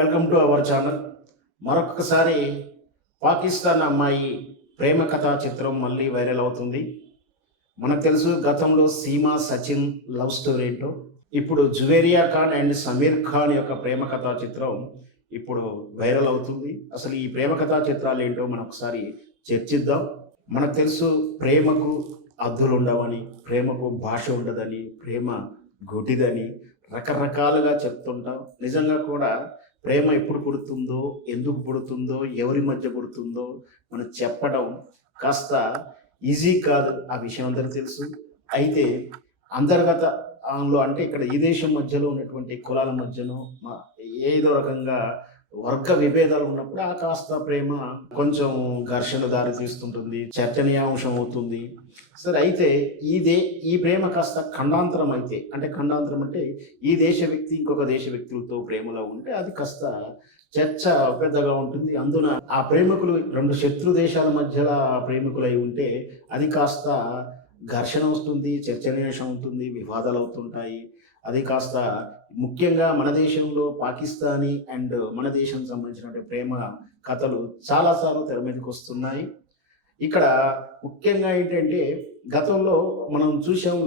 Welcome to our channel. మరొకసారి పాకిస్తాన్ అమ్మాయి ప్రేమ కథా చిత్రం మళ్ళీ వైరల్ అవుతుంది. మనకు తెలుసు గతంలో సీమా సచిన్ లవ్ స్టోరీ ఏంటో. ఇప్పుడు జువేరియా ఖాన్ అండ్ సమీర్ ఖాన్ యొక్క ప్రేమ కథా చిత్రం ఇప్పుడు వైరల్ అవుతుంది. అసలు ఈ ప్రేమ కథా చిత్రాలు ఏంటో మనం ఒకసారి చర్చిద్దాం. మనకు తెలుసు ప్రేమకు అద్దులు ఉండవని ప్రేమకు భాష ఉండదని ప్రేమ గుడిదని రకరకాలుగా చెప్తుంటాం. నిజంగా కూడా ప్రేమ ఎప్పుడు పుడుతుందో ఎందుకు పుడుతుందో ఎవరి మధ్య పుడుతుందో మనం చెప్పడం కాస్త ఈజీ కాదు. ఆ విషయం అందరికీ తెలుసు. అయితే అంతర్గత లో అంటే ఇక్కడ ఈ దేశం మధ్యలో ఉన్నటువంటి కులాల మధ్యలో ఏదో రకంగా వర్గ విభేదాలు ఉన్నప్పుడు ఆ కాస్త ప్రేమ కొంచెం ఘర్షణ దారి తీస్తుంటుంది చర్చనీయాంశం అవుతుంది. సరే అయితే ఈ దే ఈ ప్రేమ కాస్త ఖండాంతరం అయితే అంటే ఖండాంతరం అంటే ఈ దేశ వ్యక్తి ఇంకొక దేశ వ్యక్తులతో ప్రేమలో ఉంటే అది కాస్త చర్చ పెద్దగా ఉంటుంది. అందున ఆ ప్రేమికులు రెండు శత్రు దేశాల మధ్యలో ప్రేమికులై ఉంటే అది కాస్త ఘర్షణ వస్తుంది చర్చనీయాంశం ఉంటుంది వివాదాలు అవుతుంటాయి. అది కాస్త ముఖ్యంగా మన దేశంలో పాకిస్తానీ అండ్ మన దేశం సంబంధించినటువంటి ప్రేమ కథలు చాలాసార్లు తెర మీదకి వస్తున్నాయి. ఇక్కడ ముఖ్యంగా ఏంటంటే గతంలో మనం చూసాం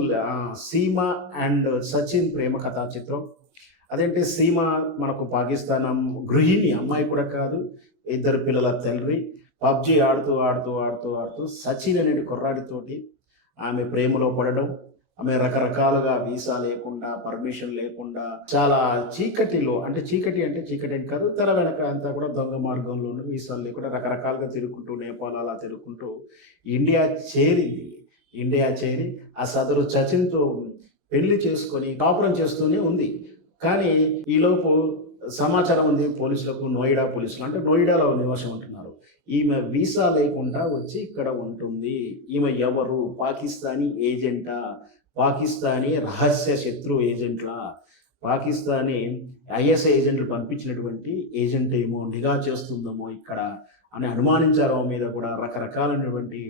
సీమ అండ్ సచిన్ ప్రేమ కథా చిత్రం. అదేంటి సీమ మనకు పాకిస్తాన్ గృహిణి అమ్మాయి కూడా కాదు ఇద్దరు పిల్లల తండ్రి. పబ్జి ఆడుతూ ఆడుతూ ఆడుతూ ఆడుతూ సచిన్ అనే కుర్రాడితోటి ఆమె ప్రేమలో పడడం ఆమె రకరకాలుగా వీసా లేకుండా పర్మిషన్ లేకుండా చాలా చీకటిలో అంటే చీకటి అంటే చీకటి అని కాదు తెర వెనక అంతా కూడా దొంగ మార్గంలోనూ వీసాలు లేకుండా రకరకాలుగా తిరుగుకుంటూ నేపాల్ అలా తిరుగుకుంటూ ఇండియా చేరింది. ఇండియా చేరి ఆ సదరు సచిన్తో పెళ్ళి చేసుకొని కాపురం చేస్తూనే ఉంది. కానీ ఈలోపు సమాచారం ఉంది పోలీసులకు నోయిడా పోలీసులు అంటే నోయిడాలో నివాసం ఉంటున్నారు. ఈమె వీసా లేకుండా వచ్చి ఇక్కడ ఉంటుంది. ఈమె ఎవరు? పాకిస్తానీ ఏజెంటా? పాకిస్తానీ రహస్య శత్రు ఏజెంట్లా పాకిస్తానీ ఐఎస్ఐ ఏజెంట్లు పంపించినటువంటి ఏజెంట్ ఏమో నిఘా చేస్తుందేమో ఇక్కడ అని అనుమానించారు ఆమె మీద కూడా రకరకాలైనటువంటి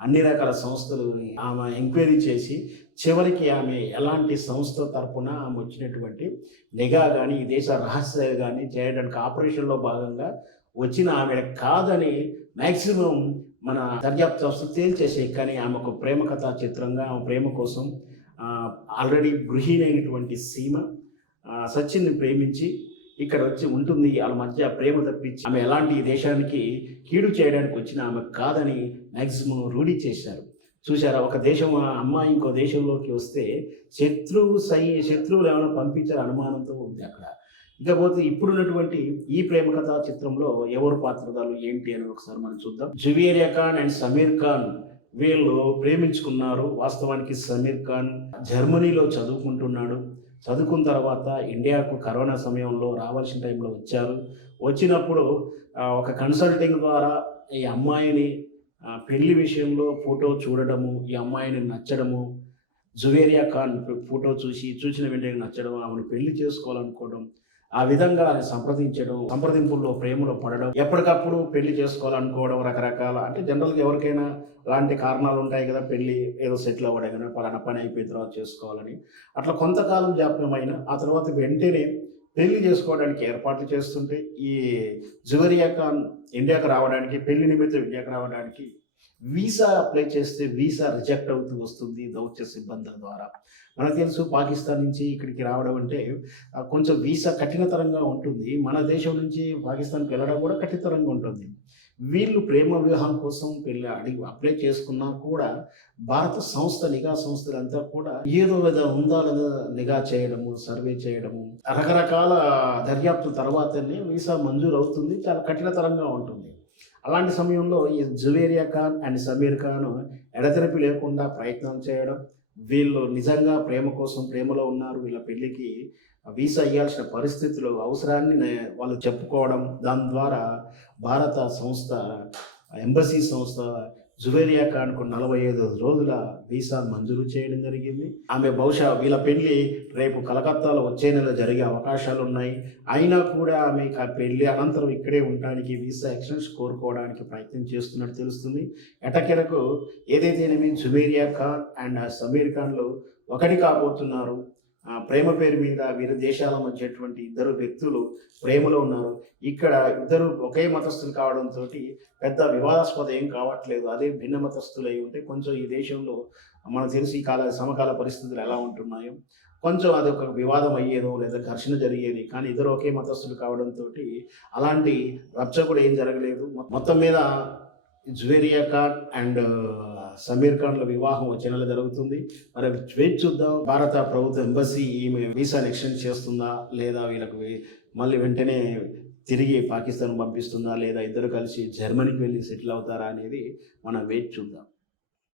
అన్ని రకాల సంస్థలు ఆమె ఎంక్వైరీ చేసి చివరికి ఆమె ఎలాంటి సంస్థ తరపున ఆమె వచ్చినటువంటి నిఘా కానీ ఈ దేశ రహస్యాలు కానీ చేయడానికి ఆపరేషన్లో భాగంగా వచ్చిన ఆమె కాదని మ్యాక్సిమం మన దర్యాప్తు సంస్థ తేల్చేసే కానీ ఆమె ఒక ప్రేమ కథా చిత్రంగా ఆమె ప్రేమ కోసం ఆల్రెడీ గృహిణైనటువంటి అయినటువంటి సీమ సచిన్ని ప్రేమించి ఇక్కడ వచ్చి ఉంటుంది. వాళ్ళ మధ్య ప్రేమ తప్పించి ఆమె ఎలాంటి దేశానికి కీడు చేయడానికి వచ్చిన ఆమె కాదని మ్యాక్సిమం రూఢి చేశారు. చూసారా ఒక దేశం అమ్మాయి ఇంకో దేశంలోకి వస్తే శత్రువు సై శత్రువులు ఏమైనా పంపించారు అనుమానంతో ఉంది అక్కడ. ఇకపోతే ఇప్పుడున్నటువంటి ఈ ప్రేమ కథ చిత్రంలో ఎవరు పాత్రధారులు ఏంటి అని ఒకసారి మనం చూద్దాం. జువేరియా ఖాన్ అండ్ సమీర్ ఖాన్ వీళ్ళు ప్రేమించుకున్నారు. వాస్తవానికి సమీర్ ఖాన్ జర్మనీలో చదువుకుంటున్నాడు. చదువుకున్న తర్వాత ఇండియాకు కరోనా సమయంలో రావాల్సిన టైంలో వచ్చారు. వచ్చినప్పుడు ఒక కన్సల్టింగ్ ద్వారా ఈ అమ్మాయిని పెళ్ళి విషయంలో ఫోటో చూడడము ఈ అమ్మాయిని నచ్చడము జువేరియా ఖాన్ ఫోటో చూసి చూసిన వెంటనే నచ్చడం ఆమెను పెళ్ళి చేసుకోవాలనుకోవడం ఆ విధంగా అది సంప్రదించడం సంప్రదింపుల్లో ప్రేమలో పడడం ఎప్పటికప్పుడు పెళ్ళి చేసుకోవాలనుకోవడం రకరకాల అంటే జనరల్గా ఎవరికైనా అలాంటి కారణాలు ఉంటాయి కదా పెళ్ళి ఏదో సెటిల్ అవ్వడం కానీ పలానా పని అయిపోయిన తర్వాత చేసుకోవాలని. అట్లా కొంతకాలం జాప్యమైన ఆ తర్వాత వెంటనే పెళ్ళి చేసుకోవడానికి ఏర్పాట్లు చేస్తుంటే ఈ జువరియా ఖాన్ ఇండియాకు రావడానికి పెళ్ళి నిమిత్తం ఇండియాకు రావడానికి వీసా అప్లై చేస్తే వీసా రిజెక్ట్ అవుతూ వస్తుంది దౌత్య సిబ్బందుల ద్వారా. మనకు తెలుసు పాకిస్తాన్ నుంచి ఇక్కడికి రావడం అంటే కొంచెం వీసా కఠినతరంగా ఉంటుంది. మన దేశం నుంచి పాకిస్తాన్కి వెళ్ళడం కూడా కఠినతరంగా ఉంటుంది. వీళ్ళు ప్రేమ వివాహం కోసం పెళ్ళి అడిగి అప్లై చేసుకున్నా కూడా భారత సంస్థ నిఘా సంస్థలంతా కూడా ఏదో విధ ఉందా లేదా నిఘా చేయడము సర్వే చేయడము రకరకాల దర్యాప్తు తర్వాతనే వీసా మంజూరు అవుతుంది చాలా కఠినతరంగా ఉంటుంది. అలాంటి సమయంలో ఈ జువేరియా ఖాన్ అండ్ సమీర్ ఖాన్ ఎడతెరపి లేకుండా ప్రయత్నం చేయడం వీళ్ళు నిజంగా ప్రేమ కోసం ప్రేమలో ఉన్నారు వీళ్ళ పెళ్ళికి వీసా ఇవ్వాల్సిన పరిస్థితులు అవసరాన్ని వాళ్ళు చెప్పుకోవడం దాని ద్వారా భారత సంస్థ ఎంబసీ సంస్థ జువేరియా ఖాన్కు నలభై ఐదు రోజుల వీసా మంజూరు చేయడం జరిగింది. ఆమె బహుశా వీళ్ళ పెళ్ళి రేపు కలకత్తాలో వచ్చే నెల జరిగే అవకాశాలు ఉన్నాయి అయినా కూడా ఆమె ఆ పెళ్ళి అనంతరం ఇక్కడే ఉండడానికి వీసా ఎక్స్టెన్స్ కోరుకోవడానికి ప్రయత్నం చేస్తున్నట్టు తెలుస్తుంది. ఎటకెలకు ఏదైతేనేమి జువేరియా ఖాన్ అండ్ సమీర్ ఖాన్లు ఒకటి కాబోతున్నారు. ప్రేమ పేరు మీద వీరి దేశాల మధ్యటువంటి ఇద్దరు వ్యక్తులు ప్రేమలో ఉన్నారు. ఇక్కడ ఇద్దరు ఒకే మతస్థులు కావడంతో పెద్ద వివాదాస్పద ఏం కావట్లేదు. అదే భిన్న మతస్థులు అయి ఉంటే కొంచెం ఈ దేశంలో మనకు తెలిసి ఈ కాల సమకాల పరిస్థితులు ఎలా ఉంటున్నాయో కొంచెం అది ఒక వివాదం అయ్యేదో లేదా ఘర్షణ జరిగేది కానీ ఇద్దరు ఒకే మతస్థులు కావడంతో అలాంటి రప్చ కూడా ఏం జరగలేదు. మొత్తం మీద జువేరియా కార్డ్ అండ్ సమీర్ ఖాన్ల వివాహం వచ్చే నెల జరుగుతుంది. మరి వెయిట్ చూద్దాం. భారత ప్రభుత్వ ఎంబసీ ఈమె వీసాను ఎక్స్టెండ్ చేస్తుందా లేదా వీళ్ళకు మళ్ళీ వెంటనే తిరిగి పాకిస్తాన్ పంపిస్తుందా లేదా ఇద్దరు కలిసి జర్మనీకి వెళ్ళి సెటిల్ అవుతారా అనేది మనం వెయిట్ చూద్దాం.